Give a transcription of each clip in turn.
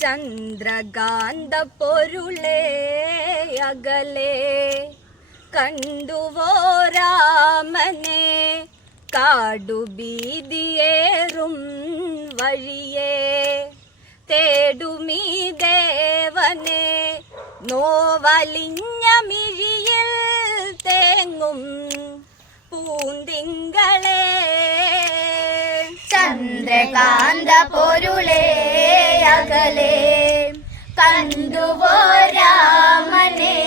ചന്ദ്രകാന്ത പൊരുളേ അകലെ. കണ്ടുവോ രാമനെ കാടുബീതിയേറും വഴിയേ. തേടുമീ ദേവനെ നോവലിഞ്ഞ മിഴിയിൽ തേങ്ങും പൂന്തിങ്കളെ. ചന്ദ്രകാന്ത പൊരുളേ അകലെ കണ്ടുവോ രാമനെ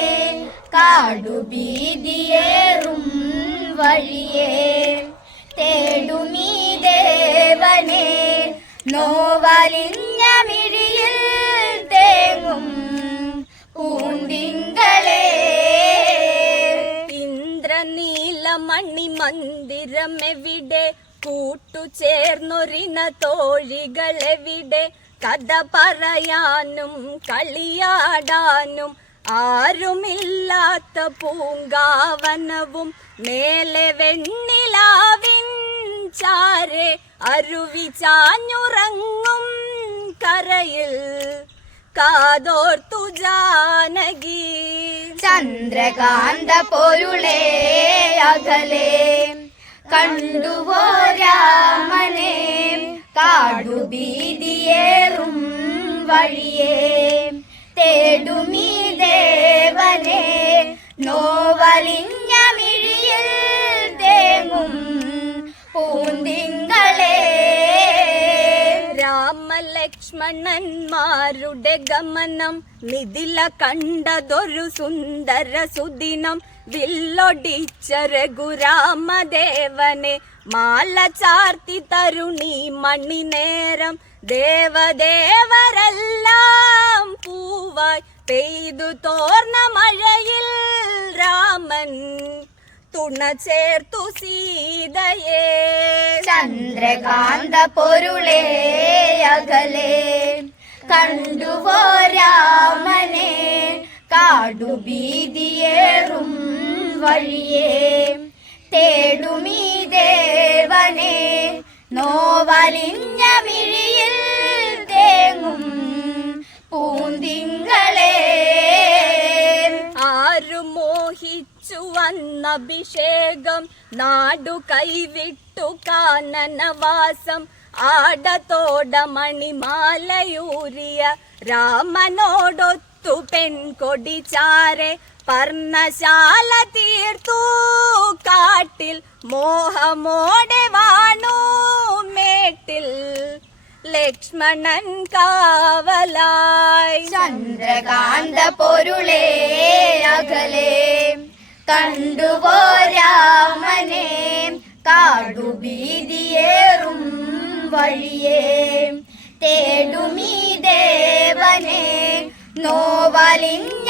കാടുബീതിയേറും വഴിയേ. തേടുമീ ദേവനെ നോവലിഞ്ഞ തേങ്ങും പൂന്തിങ്കളേ ഇന്ദ്രനീലമണി മന്ദിരമെവിടെ കൂട്ടുചേർന്നൊരിന തോഴികളെവിടെ? കഥ പറയാനും കളിയാടാനും ആരുമില്ലാത്ത പൂങ്കാവനവും മേലെ വെണ്ണിലാവിൻ ചാരെ അരുവി ചാഞ്ഞുറങ്ങും കരയിൽ. കാതോർത്തു ജാനകി. ചന്ദ്രകാന്ത പൊരുളേ അകലെ. കണ്ടുവോ രാമനെ കാടുബീതിയേറും വഴിയേ. തേടുമീ ദേവനെ. നോവലിഞ്ഞ മിഴിയിൽ തേങ്ങും പൂന്തിങ്ങളെ രാമലക്ഷ്മണന്മാരുടെ ഗമനം മിഥില കണ്ടതൊരു സുന്ദര സുദിനം. വില്ലൊടിച്ച രഘുരാമദേവനെ മാല ചാർത്തി തരുണി മണി നേരം. ദേവദേവരെല്ലാം പൂവായി പെയ്തു തോർന്ന മഴയിൽ രാമൻ തുണ ചേർത്തു സീതയെ. ചന്ദ്രകാന്ത പൊരുളേ അകലേ കണ്ടുവോ രാമനെ കാടുബീതിയേറും വഴിയേ. തേടുമീ ദേവനെ നോവലിഞ്ഞ മിഴിയിൽ തേങ്ങും പൂന്തിങ്കളെ. ആരും മോഹിച്ചു വന്നഭിഷേകം നാടു കൈവിട്ടു കാനനവാസം ആടത്തോട മണിമാലയൂരിയ രാമനോടൊത്തു പെൺകൊടി ചാരെ പർണശാല തീർത്തു. കാട്ടിൽ മോഹമോടെ വാണു മേട്ടിൽ. ലക്ഷ്മണൻ കാവലായി. ചന്ദ്രകാന്ത പൊരുളേ അകലേ. കണ്ടുവോ രാമനെ. കാടുബീതിയേറും വഴിയേ. തേടുമീ ദേവനെ. നോവലിഞ്ഞ